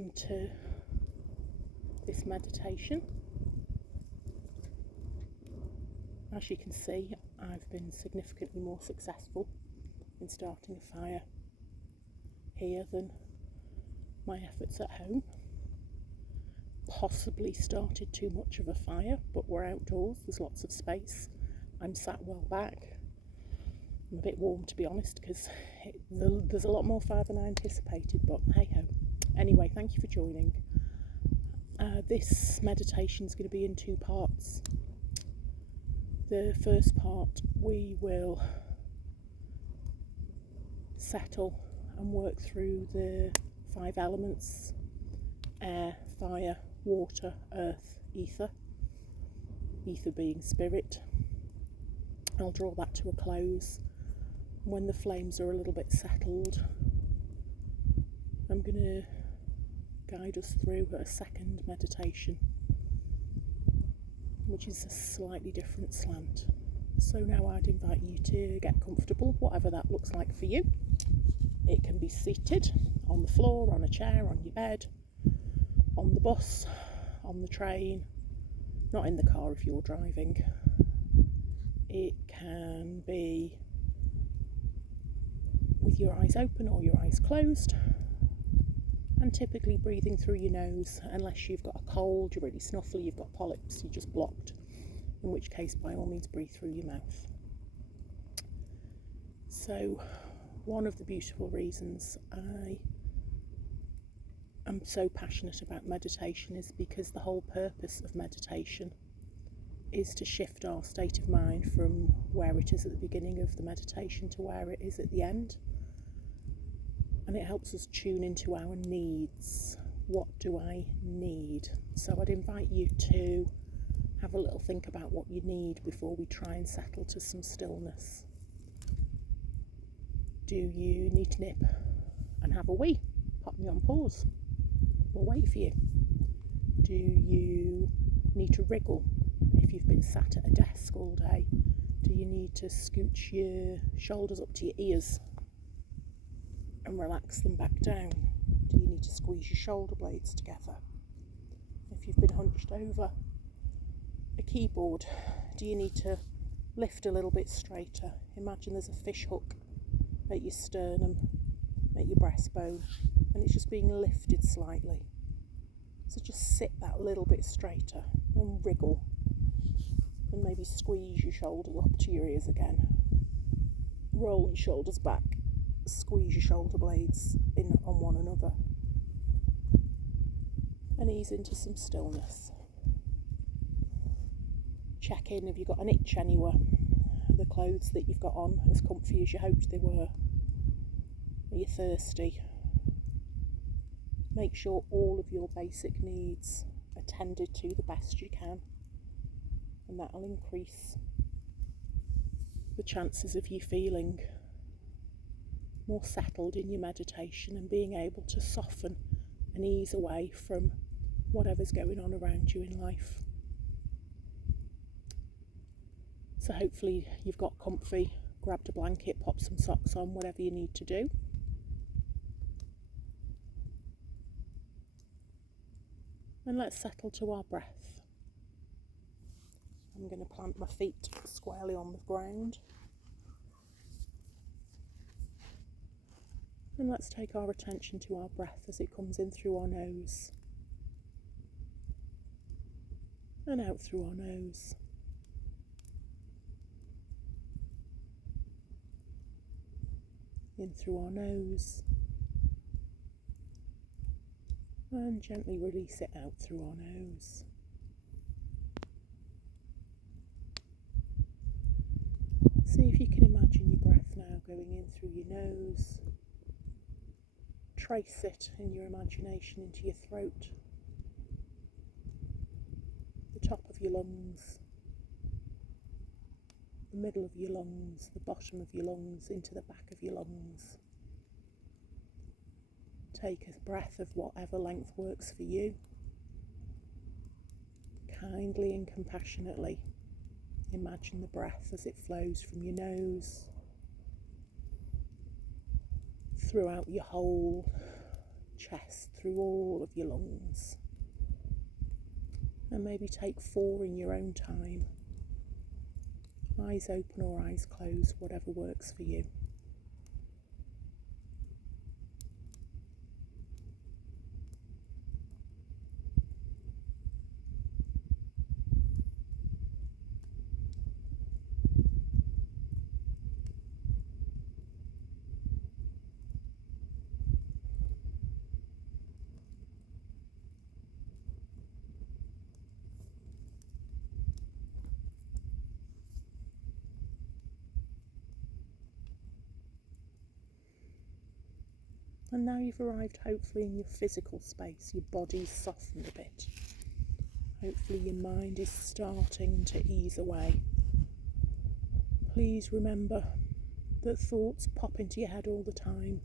welcome to this meditation. As you can see, I've been significantly more successful in starting a fire here than my efforts at home. Possibly started too much of a fire, but we're outdoors, there's lots of space. I'm sat well back. I'm a bit warm, to be honest, because there's a lot more fire than I anticipated, but hey ho. Anyway, thank you for joining. This meditation is going to be in two parts. The first part, we will settle and work through the 5 elements: air, fire, water, earth, ether. Ether being spirit. I'll draw that to a close. When the flames are a little bit settled, I'm going to guide us through a second meditation, which is a slightly different slant. So now I'd invite you to get comfortable, whatever that looks like for you. It can be seated, on the floor, on a chair, on your bed, on the bus, on the train, not in the car if you're driving. It can be with your eyes open or your eyes closed, and typically breathing through your nose, unless you've got a cold, you're really snuffly, you've got polyps, you're just blocked, in which case by all means breathe through your mouth. So one of the beautiful reasons I am so passionate about meditation is because the whole purpose of meditation is to shift our state of mind from where it is at the beginning of the meditation to where it is at the end. And it helps us tune into our needs. What do I need? So I'd invite you to have a little think about what you need before we try and settle to some stillness. Do you need to nip and have a wee? Pop me on pause. We'll wait for you. Do you need to wriggle if you've been sat at a desk all day? Do you need to scooch your shoulders up to your ears and relax them back down? Do you need to squeeze your shoulder blades together? If you've been hunched over a keyboard, do you need to lift a little bit straighter? Imagine there's a fish hook at your sternum, at your breastbone, and it's just being lifted slightly. So just sit that little bit straighter and wriggle, and maybe squeeze your shoulders up to your ears again. Roll your shoulders back, squeeze your shoulder blades in on one another, and ease into some stillness. Check in, have you got an itch anywhere? Are the clothes that you've got on as comfy as you hoped they were? Are you thirsty? Make sure all of your basic needs are tended to the best you can, and that'll increase the chances of you feeling more settled in your meditation and being able to soften and ease away from whatever's going on around you in life. So hopefully you've got comfy, grabbed a blanket, popped some socks on, whatever you need to do. And let's settle to our breath. I'm going to plant my feet squarely on the ground. And let's take our attention to our breath as it comes in through our nose and out through our nose. In through our nose, and gently release it out through our nose. See if you can imagine your breath now going in through your nose. Trace it in your imagination into your throat, the top of your lungs, the middle of your lungs, the bottom of your lungs, into the back of your lungs. Take a breath of whatever length works for you. Kindly and compassionately imagine the breath as it flows from your nose, throughout your whole chest, through all of your lungs. And maybe take 4 in your own time. Eyes open or eyes closed, whatever works for you. And now you've arrived hopefully in your physical space, your body's softened a bit. Hopefully your mind is starting to ease away. Please remember that thoughts pop into your head all the time.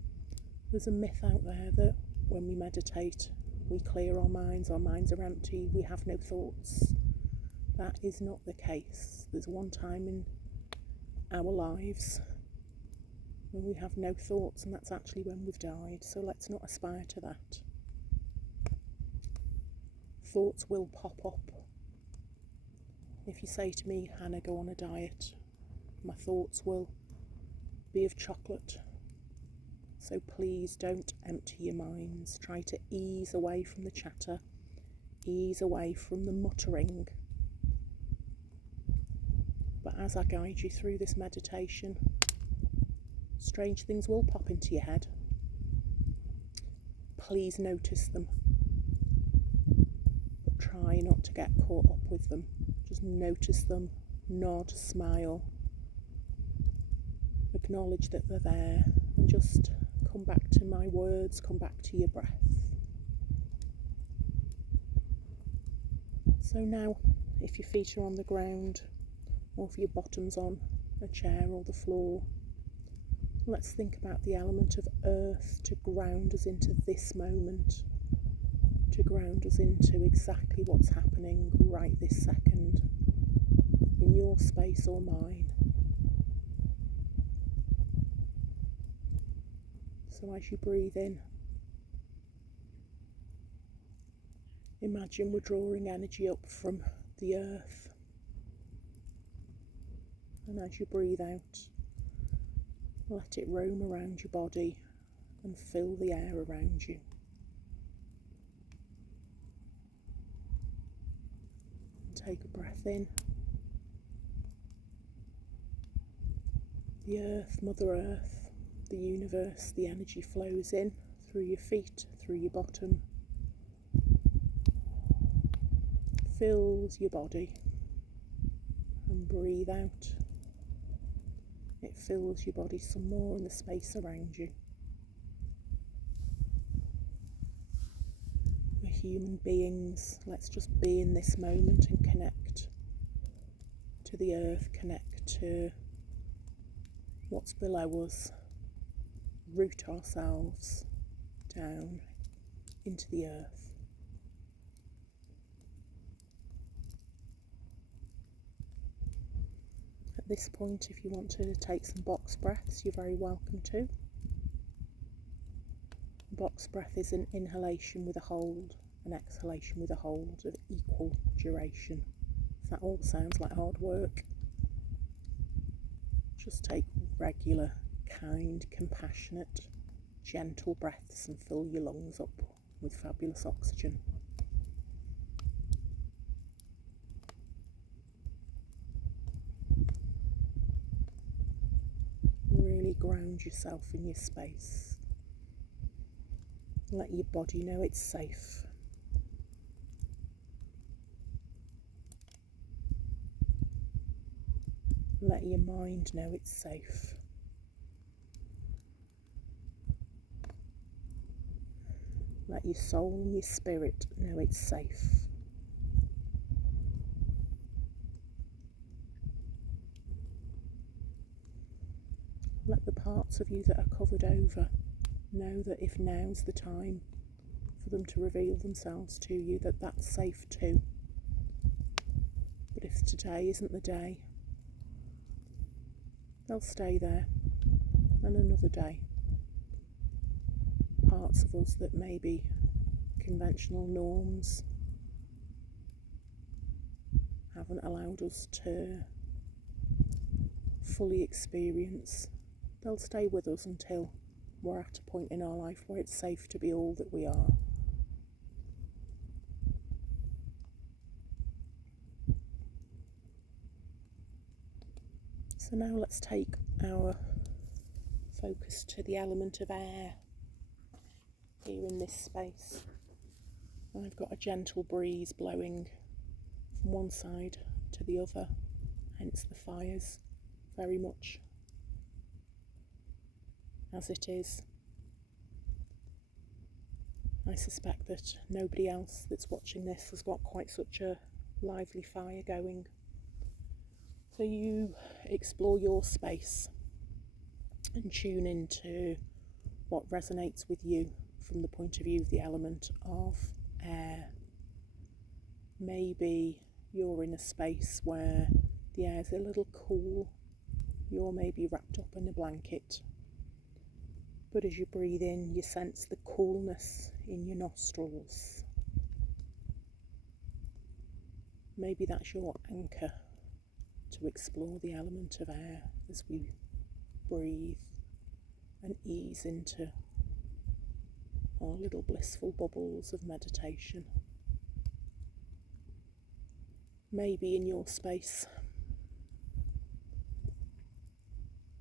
There's a myth out there that when we meditate, we clear our minds are empty, we have no thoughts. That is not the case. There's one time in our lives when we have no thoughts, and that's actually when we've died, so let's not aspire to that. Thoughts will pop up. If you say to me, Hannah, go on a diet, my thoughts will be of chocolate. So please don't empty your minds. Try to ease away from the chatter, ease away from the muttering. But as I guide you through this meditation, strange things will pop into your head. Please notice them, but try not to get caught up with them. Just notice them, nod, smile, acknowledge that they're there, and just come back to my words, come back to your breath. So now, if your feet are on the ground, or if your bottom's on a chair or the floor, let's think about the element of earth to ground us into this moment, to ground us into exactly what's happening right this second, in your space or mine. So as you breathe in, imagine we're drawing energy up from the earth. And as you breathe out, let it roam around your body and fill the air around you. And take a breath in. The earth, Mother Earth, the universe, the energy flows in through your feet, through your bottom, fills your body, and breathe out. It fills your body some more in the space around you. We're human beings. Let's just be in this moment and connect to the earth, connect to what's below us, root ourselves down into the earth. At this point, if you want to take some box breaths, you're very welcome to. Box breath is an inhalation with a hold, an exhalation with a hold of equal duration. If that all sounds like hard work, just take regular, kind, compassionate, gentle breaths and fill your lungs up with fabulous oxygen. Really ground yourself in your space. Let your body know it's safe. Let your mind know it's safe. Let your soul and your spirit know it's safe. Let the parts of you that are covered over know that if now's the time for them to reveal themselves to you, that that's safe too. But if today isn't the day, they'll stay there, and another day. parts of us that maybe conventional norms haven't allowed us to fully experience. They'll stay with us until we're at a point in our life where it's safe to be all that we are. So now let's take our focus to the element of air here in this space. I've got a gentle breeze blowing from one side to the other, hence the fires very much as it is. I suspect that nobody else that's watching this has got quite such a lively fire going. So you explore your space and tune into what resonates with you from the point of view of the element of air. Maybe you're in a space where the air's a little cool. You're maybe wrapped up in a blanket. But as you breathe in, you sense the coolness in your nostrils. Maybe that's your anchor to explore the element of air as we breathe and ease into our little blissful bubbles of meditation. Maybe in your space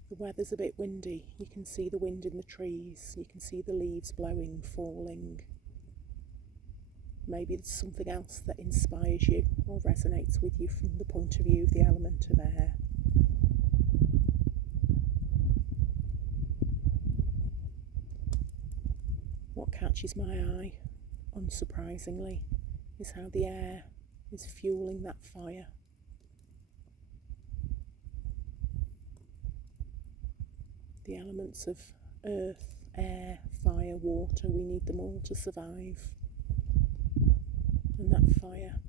the weather's a bit windy. You can see the wind in the trees, you can see the leaves blowing, falling. Maybe there's something else that inspires you or resonates with you from the point of view of the element of air. What catches my eye, unsurprisingly, is how the air is fueling that fire. The elements of earth, air, fire, water, we need them all to survive. And that fire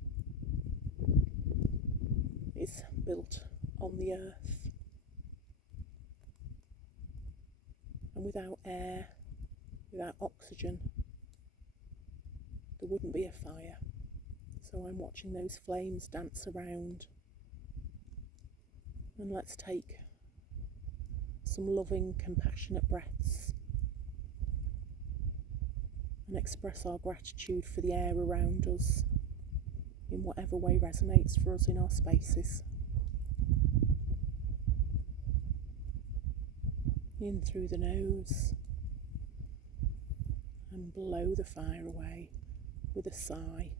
is built on the earth. And without air, without oxygen, there wouldn't be a fire. So I'm watching those flames dance around. And let's take some loving, compassionate breaths and express our gratitude for the air around us in whatever way resonates for us in our spaces. In through the nose and blow the fire away with a sigh.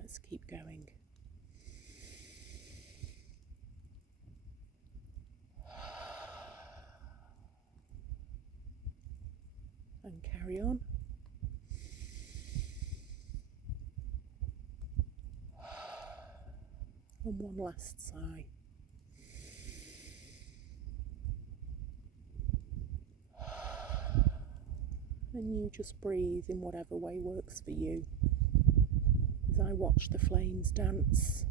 Let's keep going. And carry on. And one last sigh. And you just breathe in whatever way works for you. As I watch the flames dance.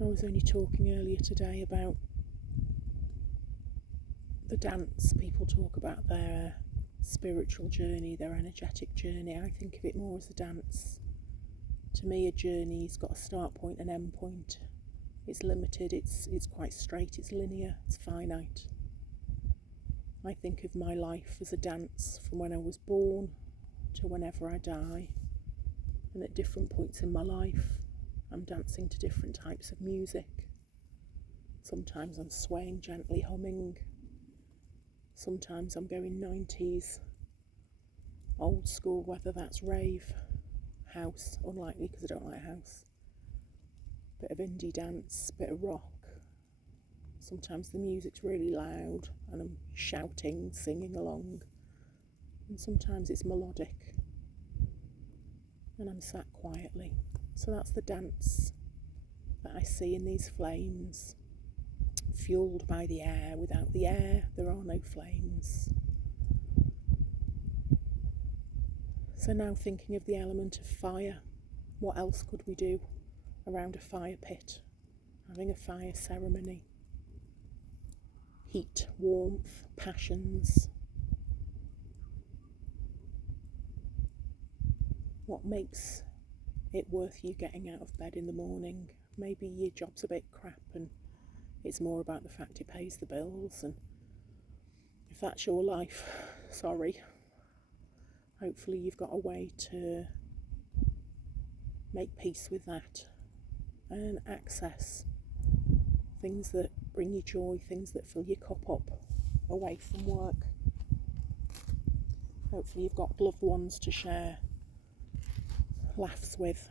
I was only talking earlier today about the dance. People talk about their spiritual journey, their energetic journey. I think of it more as a dance. To me, a journey's got a start point and end point. It's limited, it's quite straight, it's linear, it's finite. I think of my life as a dance from when I was born to whenever I die. And at different points in my life, I'm dancing to different types of music. Sometimes I'm swaying, gently humming. Sometimes I'm going 90s, old school, whether that's rave, house, unlikely because I don't like house. Bit of indie dance, bit of rock. Sometimes the music's really loud and I'm shouting, singing along. And sometimes it's melodic and I'm sat quietly. So that's the dance that I see in these flames, fueled by the air. Without the air, there are no flames. So now thinking of the element of fire What else could we do around a fire pit? Having a fire ceremony. Heat, warmth, passions. What makes it worth you getting out of bed in the morning? Maybe your job's a bit crap and it's more about the fact it pays the bills, and if that's your life, sorry. Hopefully you've got a way to make peace with that and access things that bring you joy, things that fill your cup up away from work. Hopefully you've got loved ones to share laughs with.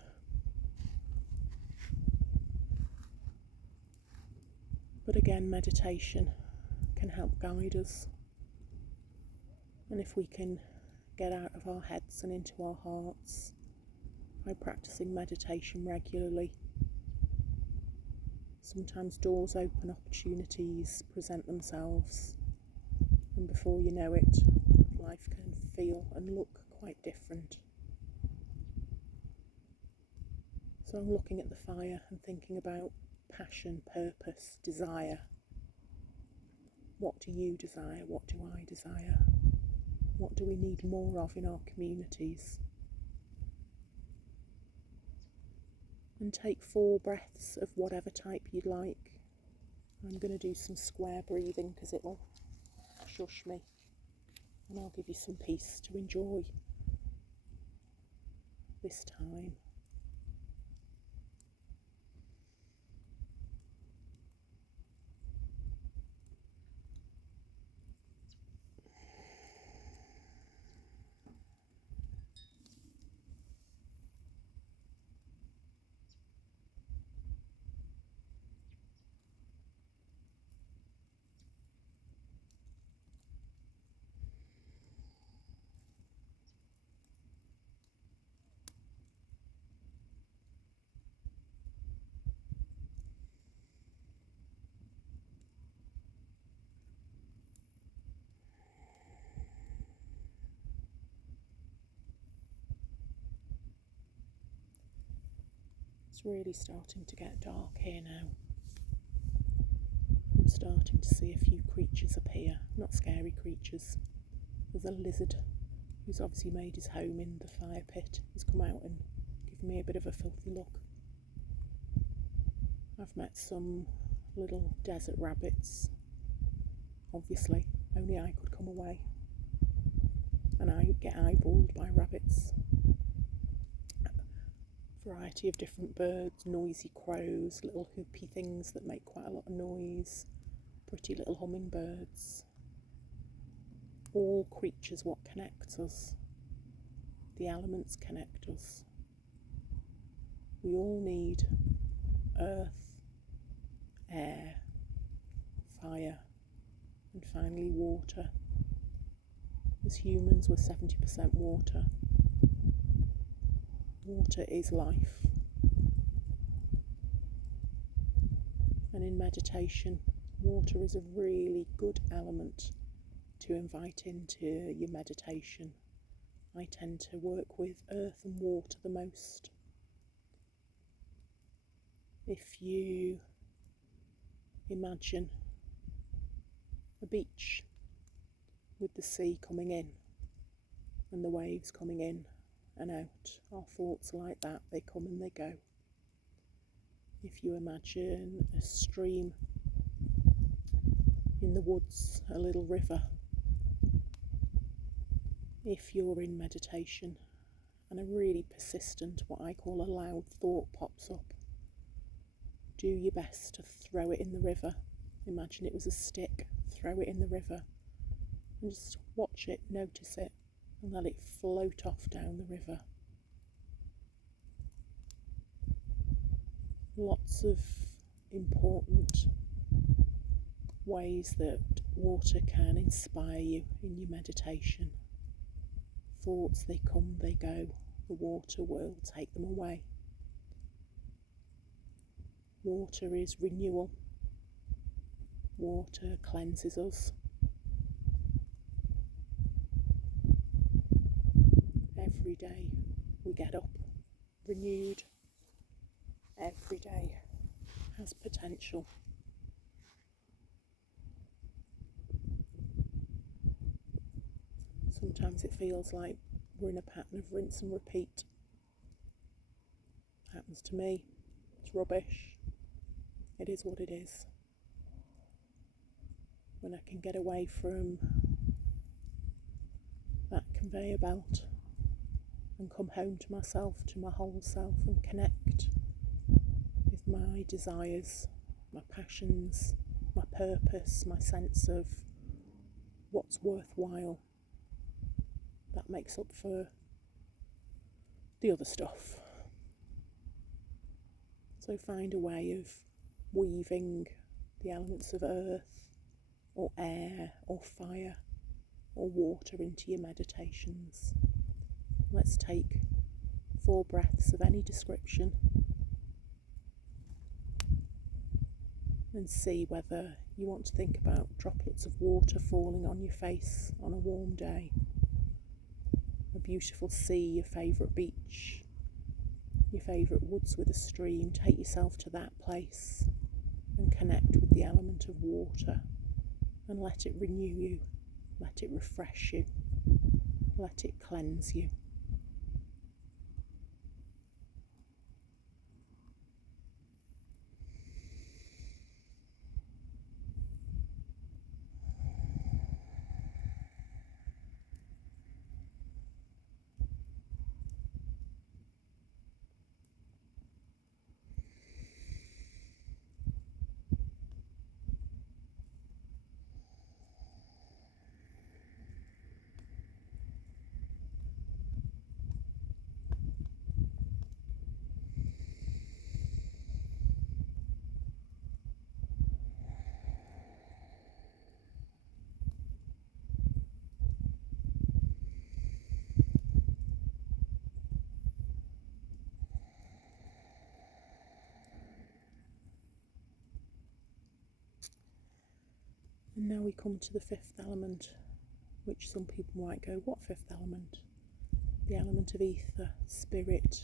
But again, meditation can help guide us. And if we can get out of our heads and into our hearts by practicing meditation regularly, sometimes doors open, opportunities present themselves, and before you know it, life can feel and look quite different. So I'm looking at the fire and thinking about passion, purpose, desire. What do you desire? What do I desire? What do we need more of in our communities? And take 4 breaths of whatever type you'd like. I'm going to do some square breathing because it'll shush me, and I'll give you some peace to enjoy this time. It's really starting to get dark here now. I'm starting to see a few creatures appear, not scary creatures. There's a lizard who's obviously made his home in the fire pit. He's come out and given me a bit of a filthy look. I've met some little desert rabbits. Obviously, only I could come away. And I get eyeballed by rabbits. Variety of different birds, noisy crows, little hoopy things that make quite a lot of noise, pretty little hummingbirds. All creatures what connects us. The elements connect us. We all need earth, air, fire, and finally water. As humans, we're 70% water. Water is life. And in meditation, water is a really good element to invite into your meditation. I tend to work with earth and water the most. If you imagine a beach with the sea coming in and the waves coming in and out, our thoughts are like that, they come and they go. If you imagine a stream in the woods, a little river, if you're in meditation and a really persistent, what I call a loud thought pops up, do your best to throw it in the river. Imagine it was a stick, throw it in the river and just watch it, notice it, and let it float off down the river. Lots of important ways that water can inspire you in your meditation. Thoughts, they come, they go. The water will take them away. Water is renewal. Water cleanses us. Every day we get up renewed every day, has potential. Sometimes it feels like we're in a pattern of rinse and repeat. Happens to me. It's rubbish. It is what it is. When I can get away from that conveyor belt and come home to myself, to my whole self, and connect with my desires, my passions, my purpose, my sense of what's worthwhile, that makes up for the other stuff. So find a way of weaving the elements of earth or air or fire or water into your meditations. Let's take 4 breaths of any description and see whether you want to think about droplets of water falling on your face on a warm day, a beautiful sea, your favourite beach, your favourite woods with a stream. Take yourself to that place and connect with the element of water and let it renew you, let it refresh you, let it cleanse you. And now we come to the 5th element, which some people might go, what 5th element? The element of ether, spirit,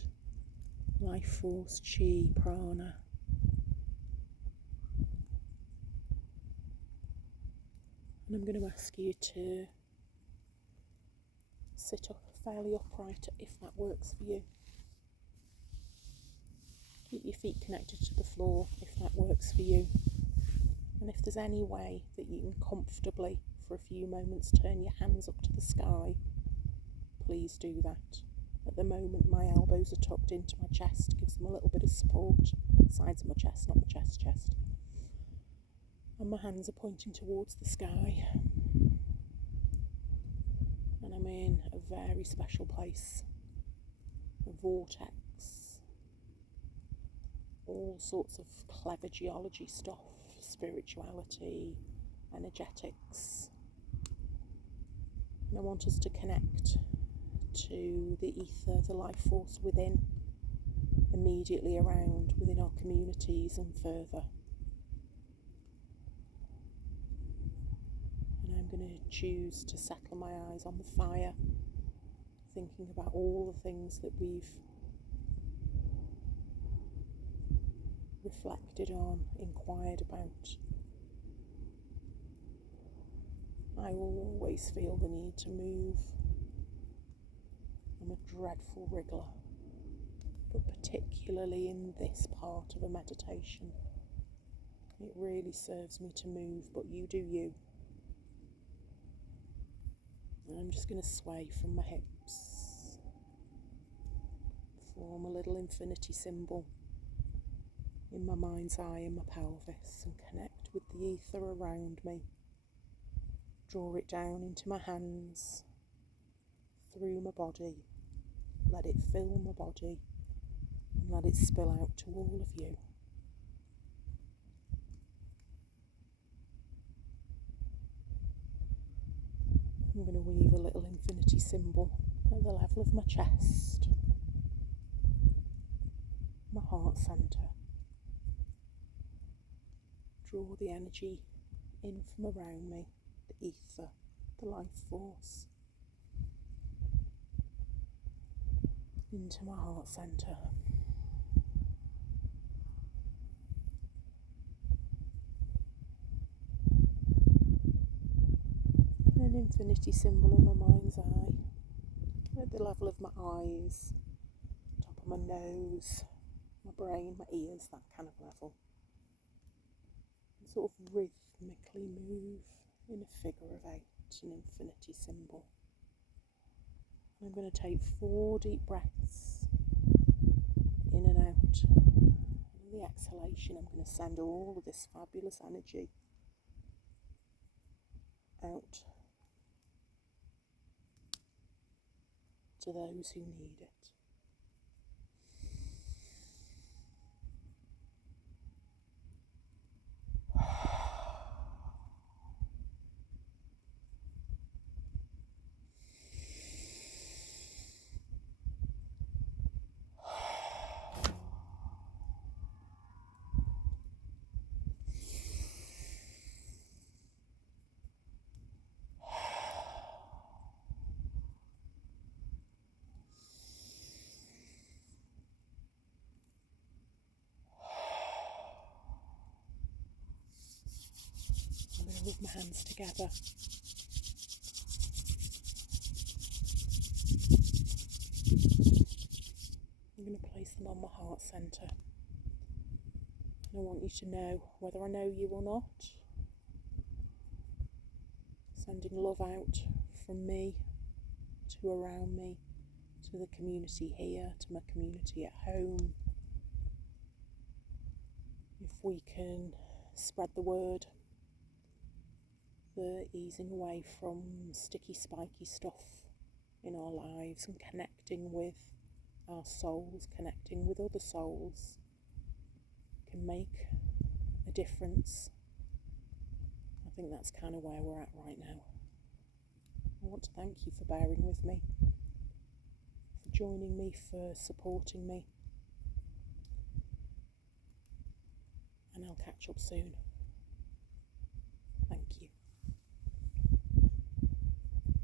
life force, chi, prana. And I'm going to ask you to sit up fairly upright if that works for you. Keep your feet connected to the floor if that works for you. And if there's any way that you can comfortably, for a few moments, turn your hands up to the sky, please do that. At the moment, my elbows are tucked into my chest, gives them a little bit of support. Sides of my chest, not my chest. And my hands are pointing towards the sky. And I'm in a very special place. A vortex. All sorts of clever geology stuff. Spirituality, energetics. And I want us to connect to the ether, the life force within, immediately around, within our communities and further. And I'm going to choose to settle my eyes on the fire, thinking about all the things that we've reflected on, inquired about. I will always feel the need to move. I'm a dreadful wriggler, but particularly in this part of a meditation, it really serves me to move, but you do you. And I'm just going to sway from my hips, form a little infinity symbol in my mind's eye and my pelvis, and connect with the ether around me. Draw it down into my hands, through my body, let it fill my body, and let it spill out to all of you. I'm going to weave a little infinity symbol at the level of my chest, my heart centre. Draw the energy in from around me, the ether, the life force. into my heart centre. An infinity symbol in my mind's eye, at the level of my eyes, top of my nose, my brain, my ears, that kind of level. And sort of rhythmically move in a figure of 8, an infinity symbol. And I'm going to take 4 deep breaths in and out. And in the exhalation, I'm going to send all of this fabulous energy out to those who need it. I'm going to rub my hands together. I'm going to place them on my heart centre. And I want you to know, whether I know you or not, sending love out from me to around me, to the community here, to my community at home. If we can spread the word, the easing away from sticky, spiky stuff in our lives and connecting with our souls, connecting with other souls, can make a difference. I think that's kind of where we're at right now. I want to thank you for bearing with me, for joining me, for supporting me, and I'll catch up soon. Thank you.